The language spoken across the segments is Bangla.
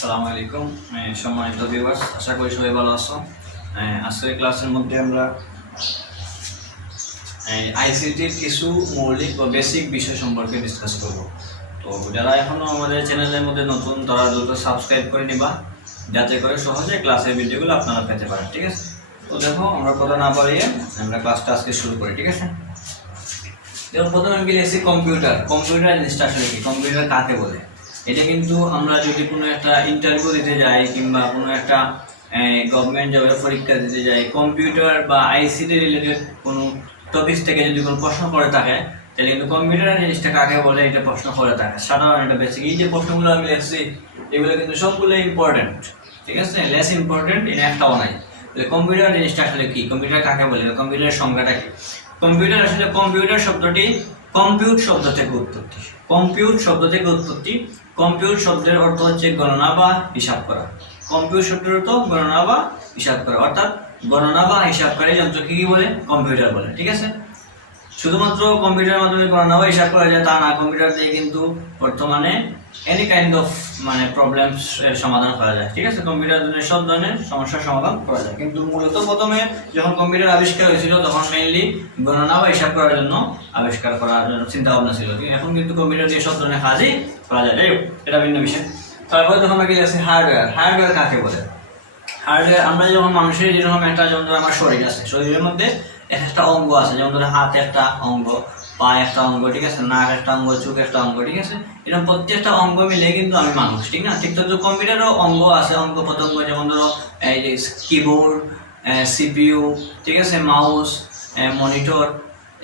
আসসালামু আলাইকুম সম্মানিত ভিউয়ার্স, আশা করি সবাই ভালো আছো। আজকের ক্লাসের মধ্যে আমরা আইসিটির কিছু মৌলিক ও বেসিক বিষয় সম্পর্কে ডিসকাস করব। তো যারা এখনো আমাদের চ্যানেলের মধ্যে নতুন তারা দ্রুত সাবস্ক্রাইব করে নিবা, যাতে করে সহজে ক্লাসের ভিডিওগুলো আপনারা পেতে পারেন। ঠিক আছে, তো দেখো আমরা কথা না বাড়িয়ে আমরা ক্লাসটা আজকে শুরু করি। ঠিক আছে, যেমন প্রথমে আমি লিখেছি কম্পিউটার। কম্পিউটার জিনিসটা আসলে কি, কম্পিউটার কাকে বলে? এটা কিন্তু আমরা যদি কোনো একটা ইন্টারভিউ দিতে যাই কিংবা কোনো একটা গভর্নমেন্ট জবের পরীক্ষা দিতে যাই, কম্পিউটার বা আইসিটি রিলেটেড কোনো টপিক্স থেকে যদি কোনো প্রশ্ন করে থাকে, তাহলে কিন্তু কম্পিউটার জিনিসটা কাকে বলে এটা প্রশ্ন করে থাকে। সাধারণ একটা বেসিক এই যে প্রশ্নগুলো আমি লিখছি এগুলো কিন্তু সবগুলো ইম্পর্টেন্ট। ঠিক আছে, লেস ইম্পর্টেন্ট এর একটাও নাই। কম্পিউটার জিনিসটা আসলে কি, কম্পিউটার কাকে বলে, কম্পিউটারের সংজ্ঞাটা কি? কম্পিউটার আসলে, কম্পিউটার শব্দটি কম্পিউট শব্দ থেকে উৎপত্তি। কম্পিউট শব্দ থেকে উৎপত্তি। কম্পিউট শব্দের অর্থ হচ্ছে গণনা বা হিসাব করা। কম্পিউট শব্দের অর্থ গণনা বা হিসাব করা, অর্থাৎ গণনা বা হিসাবকারী যন্ত্রকে কি বলে? কম্পিউটার বলে। ঠিক আছে, শুধুমাত্র কম্পিউটারের মাধ্যমে গণনা বা হিসাব করা যায় তা না, কম্পিউটার দিয়ে কিন্তু বর্তমানে এনি কাইন্ড অফ প্রবলেমস এর সমাধান করা যায়। ঠিক আছে, কম্পিউটার দিয়ে সব ধরনের সমস্যার সমাধান করা যায়, কিন্তু মূলত প্রথমে যখন কম্পিউটার আবিষ্কার হয়েছিল তখন মেইনলি গণনা বা হিসাব করার জন্য আবিষ্কার করার জন্য চিন্তা ভাবনা ছিল। এখন কিন্তু কম্পিউটার দিয়ে সব ধরনের কাজই করা যায়। এটা ভিন্ন বিষয়। তারপরে যখন আমরা গেছি হার্ডওয়্যার। হার্ডওয়্যার কাকে বলে? হার্ডওয়্যার আমরা যখন মানুষের যেরকম একটা, যেমন ধরো আমার শরীর আছে, শরীরের মধ্যে একটা অঙ্গ আছে, যেমন ধরো হাতে একটা অঙ্গ, পা একটা অঙ্গ, ঠিক আছে, নাক একটা অঙ্গ, চোখ একটা অঙ্গ, ঠিক আছে, এরকম প্রত্যেকটা অঙ্গ মিলে কিন্তু আমি মানুষ, ঠিক না? ঠিক তো কম্পিউটারও অঙ্গ আছে, অঙ্গ প্রত্যঙ্গ, যেমন ধরো এই যে কিবোর্ড, সিপিইউ, ঠিক আছে, মাউস, মনিটর,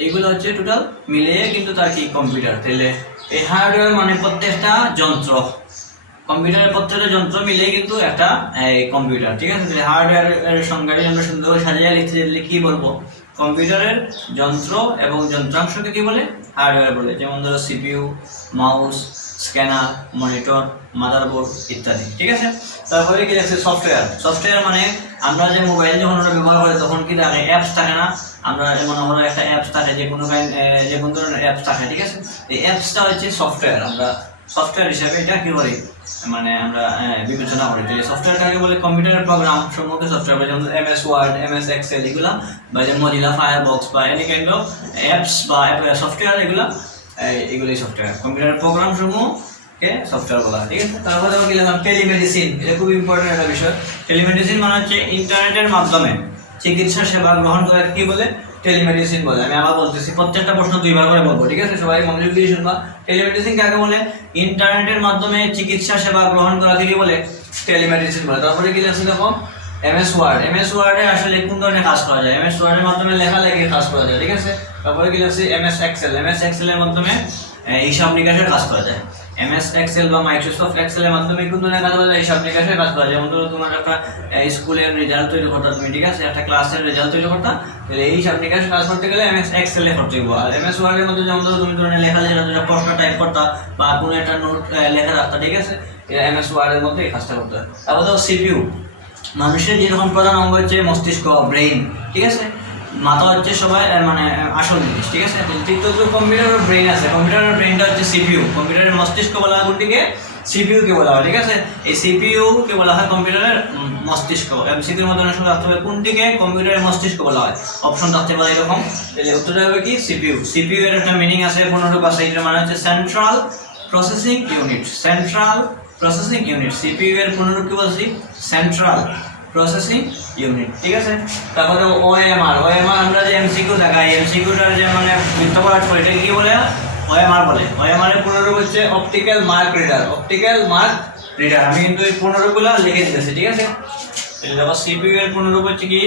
এইগুলো হচ্ছে টোটাল মিলিয়ে কিন্তু তার কি কম্পিউটার। তাহলে এই হার্ডওয়্যার মানে প্রত্যেকটা যন্ত্র, কম্পিউটারের প্রত্যেকটা যন্ত্র মিলে কিন্তু একটা কম্পিউটার। ঠিক আছে, হার্ডওয়্যারের সংজ্ঞাটি আমরা সুন্দর করে সাজিয়ে লিখতে কি বলবো? কম্পিউটারের যন্ত্র এবং যন্ত্রাংশকে কি বলে? হার্ডওয়্যার বলে। যেমন ধরো CPU, mouse, scanner, monitor, motherboard ইত্যাদি। ঠিক আছে, তারপরে কি আছে সফটওয়্যার। সফটওয়্যার মানে আমরা যে মোবাইল যখন আমরা ব্যবহার করি তখন কি থাকে? অ্যাপস থাকে না? আমরা যেমন আমরা একটা অ্যাপস থাকে, যে কোনো ধরনের অ্যাপস থাকে। ঠিক আছে, এই অ্যাপসটা হচ্ছে সফটওয়্যার। আমরা সফটওয়্যার হিসাবে এটা কি করি, মানে আমরা বিবেচনা করি। যে সফটওয়্যার কাকে বলে? কম্পিউটারের প্রোগ্রাম সমূহকে সফটওয়্যার বলে, যেমন এমএস ওয়ার্ড, এমএস এক্সেল, এগুলা, বা যে মজিলা ফায়ারবক্স বা এনি কাইন্ড অফ অ্যাপস বা সফটওয়্যার, এগুলোই সফটওয়্যার। কম্পিউটারের প্রোগ্রাম সমূহকে সফটওয়্যার বলা হয়। ঠিক আছে, তারপরে আমরা গেলাম টেলিমেডিসিন। এটা খুব ইম্পর্টেন্ট একটা বিষয়। টেলিমেডিসিন মানে হচ্ছে ইন্টারনেটের মাধ্যমে চিকিৎসা সেবা গ্রহণ করা কি বলে? টেলিমেডিসিন বলে। আমি আবার বলতেছি, প্রত্যেকটা প্রশ্ন দুইবার করে বলবো। ঠিক আছে, সবাই মনোযোগ দিয়ে শুনবা। টেলিমেডিসিন কাকে বলে? ইন্টারনেটের মাধ্যমে চিকিৎসা সেবা গ্রহণ করাকে কি বলে? টেলিমেডিসিন বলে। তারপরে কি আছে দেখো, এমএস ওয়ার্ড। এমএস ওয়ার্ডে আসলে কোন ধরনের কাজ করা যায়? এমএস ওয়ার্ডের মাধ্যমে লেখালেখির কাজ করা যায়। ঠিক আছে, তারপরে কি আছে এমএস এক্সেল। এমএস এক্সেল এর মাধ্যমে হিসাব নিকাশের কাজ করা যায়। এমএস এক্সেল বা মাইক্রোসফট এক্সেল এর মাধ্যমে কোন ধরনের কাজ করা যায়? হিসাব নিকাশের কাজ করা যায়। যেমন ধরো তোমার একটা স্কুলের রেজাল্ট তৈরি করতে তুমি, ঠিক আছে, একটা ক্লাসের রেজাল্ট তৈরি করতে, তাহলে এই হিসাব নিকাশ কাজ করতে গেলে এমএস এক্সেল এ করতে হবে। আর এমএস ওয়ার্ড এর মধ্যে যেমন ধরো তুমি ধরনের লেখালেখি, প্রশ্ন টাইপ করতে বা কোনো একটা নোট লেখা রাখতে, ঠিক আছে, এমএস ওয়ার্ড এর মধ্যে এই কাজটা করতে হয়। তারপর ধরো সিপিইউ। মানুষের যেরকম প্রধান অঙ্গ হচ্ছে মস্তিষ্ক, ব্রেইন। ঠিক আছে, মাথা হচ্ছে সবাই মানে আসল জিনিস। ঠিক আছে, কম্পিউটারের ব্রেইন আছে, কম্পিউটারের ব্রেইনটা হচ্ছে সিপিইউ। কম্পিউটারের মস্তিষ্ক বলা হয় কোনটিকে? সিপিইউ কে বলা হয়। ঠিক আছে, এই সিপিইউ কে বলা হয় কম্পিউটারের মস্তিষ্ক। এমসিকিউর মধ্যে অনেক সময় রাখতে হবে কোনটিকে কম্পিউটারের মস্তিষ্ক বলা হয়, অপশন থাকতে পারে এরকম। তাহলে উত্তরটা হবে কি? সিপিইউ। সিপিইউ এর একটা মিনিং আছে, পূর্ণরূপ আছে, এটার মানে হচ্ছে central processing unit. Central processing unit. CPU এর পূর্ণরূপ কি বলছি? Central processing unit. ঠিক আছে, তারপরে ওএমআর। ওএমআর আমরা যে এমসিকিউ দেখাই, এমসিকিউটার যে মানে মিথ্যাপাঠ করে, এটা কি বলে? ওএমআর বলে। ওএমআর এর পূর্ণরূপ হচ্ছে optical mark reader. Optical mark reader. আমি কিন্তু এই পূর্ণরূপগুলো লিখে দিতেছি। ঠিক আছে, তাহলে সিপিইউ এর পূর্ণরূপ হচ্ছে কি?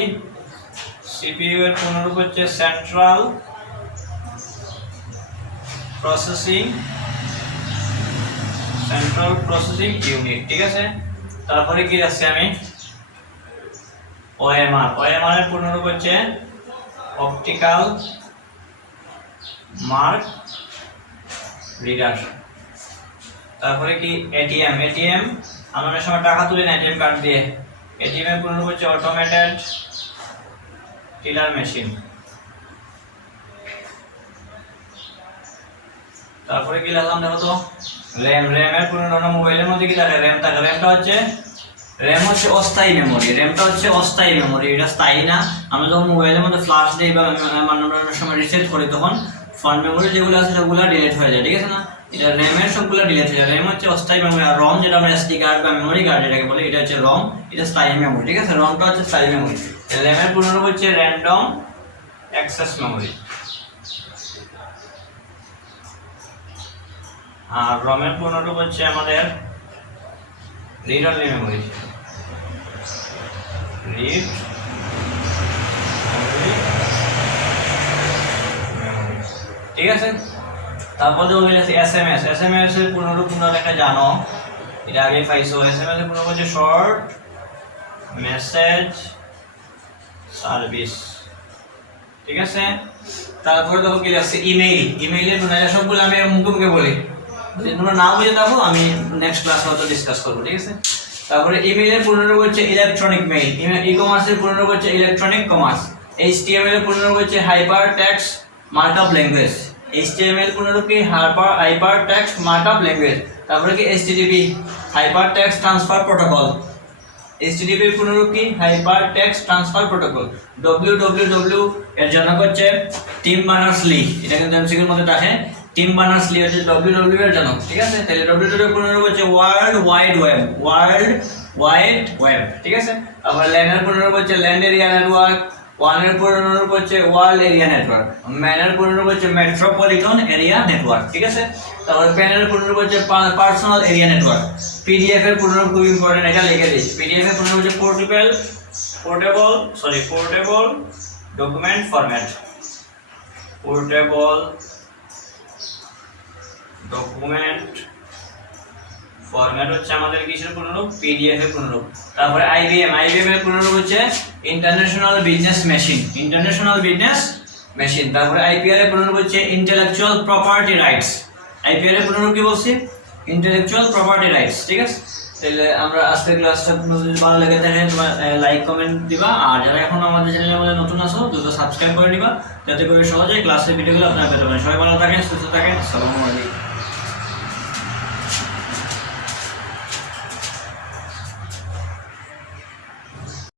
সিপিইউ এর পূর্ণরূপ হচ্ছে সেন্ট্রাল প্রসেসিং ইউনিট। ঠিক আছে, তারপরে কি আছে আমি ওএমআর। ওএমআর এর পূর্ণরূপ হচ্ছে অপটিক্যাল মার্ক রিডার। তারপরে কি এটিএম। এটিএম আমরা অনেক সময় টাকা তুলি না এটিএম কার্ড দিয়ে। এটিএম এর পূর্ণরূপ হচ্ছে অটোমেটেড টিলার মেশিন। তারপরে কি লিখলাম দেখো তো, র্যামের পুনর্নাম মোবাইলের মধ্যে কি থাকে, র্যাম থাকে। র্যাম হচ্ছে অস্থায়ী মেমোরি, র্যামটা হচ্ছে অস্থায়ী মেমোরি, এটা স্থায়ী না। আমরা যখন মোবাইলের মধ্যে ফ্লাশ দিই বা অন্যান্য সময় রিসেট করি তখন ফান মেমোরি যেগুলো আছে সেগুলো ডিলিট হয়ে যায়, ঠিক আছে না। এটা র্যামের সবগুলো ডিলিট হয়ে যায়। র্যাম হচ্ছে অস্থায়ী মেমোরি, আর রম যেটা আমরা এসডি কার্ড বা মেমোরি কার্ড এটাকে বলি, এটা হচ্ছে রম, এটা স্থায়ী মেমোরি, ঠিক আছে। রমটা হচ্ছে স্থায়ী মেমোরি। র্যামের পুনর্নাম হচ্ছে র্যান্ডম অ্যাক্সেস মেমোরি, আর রমের পুনর্নাম হচ্ছে আমাদের রিড অনলি মেমোরি, রিড ঠিক আছে। তারপর যে বলেছে এসএমএস, এসএমএস এর পুনরূপ তোমরা দেখা জানো, এটা আগে পাইছো। এসএমএস এর পুনরূপ হচ্ছে শর্ট মেসেজ সার্ভিস, ঠিক আছে। তারপরে দেখো কি আছে ইমেইল, ইমেইলের পুনরূপ সবগুলো আমি মুখে মুখে বলি, যদি তোমরা না বুঝে থাকো আমি নেক্সট ক্লাস হয়তো ডিসকাস করবো, ঠিক আছে। তারপরে ইমেইলের পুনরূপ হচ্ছে ইলেকট্রনিক মেইল, ই কমার্সের পুনরূপ হচ্ছে ইলেকট্রনিক কমার্স। এইচটিএমএল এর পুনরূপ হচ্ছে hyper text markup language, HTML পুনরূপ কি হাইপার টেক্সট মার্কআপ ল্যাঙ্গুয়েজ। তারপরে কি HTTP hyper text transfer protocol, HTTP পুনরূপ কি hyper text transfer protocol. www এর জন্য হচ্ছে টিম বার্নার্স-লি, এটা কিন্তু এমসিকিউ এর মধ্যে থাকে। টিম বার্নার্স-লি হচ্ছে www এর জন্য, ঠিক আছে। তাহলে www পুনরূপ হচ্ছে world wide web, world wide web, ঠিক আছে। আবার ল্যান এর পুনরূপ হচ্ছে ল্যান্ড এরিয়া নেটওয়ার্ক, ওয়ানের পুনরূপ হচ্ছে ওয়ার্ল্ড এরিয়া নেটওয়ার্ক, ম্যানের পুনরূপ হচ্ছে মেট্রোপলিটন এরিয়া নেটওয়ার্ক, ঠিক আছে। তারপর প্যানের পুনরূপ হচ্ছে পার্সোনাল এরিয়া নেটওয়ার্ক। পিডিএফ এর পুনরূপ খুব ইম্পর্টেন্ট, এটা লিখে দিই। পিডিএফ এর পুনরূপ হচ্ছে portable document format, portable document format হচ্ছে আমাদের কিসের পুনরূপ, পিডিএফ এর পুনরূপ। তারপরে আইবিএম এর পুনরূপ হচ্ছে international business machine, international business machine. তারপরে আইপিআর এর পুনরূপ হচ্ছে ইন্টেলেকচুয়াল প্রপার্টি রাইটস, আইপিআর এর পুনরূপ কি বলছি, ইন্টেলেকচুয়াল প্রপার্টি রাইটস, ঠিক আছে। তাহলে আমরা আজকের ক্লাসটা যদি ভালো লেগে থাকে তোমার লাইক কমেন্ট দিবা, আর যারা এখন আমাদের চ্যানেলের মধ্যে নতুন আছো দ্রুত সাবস্ক্রাইব করে নিবা, যাতে করে সহজে ক্লাসের ভিডিওগুলো আপনারা পেতে পারেন। সবাই ভালো থাকেন, সুস্থ থাকেন, আসসালামু আলাইকুম।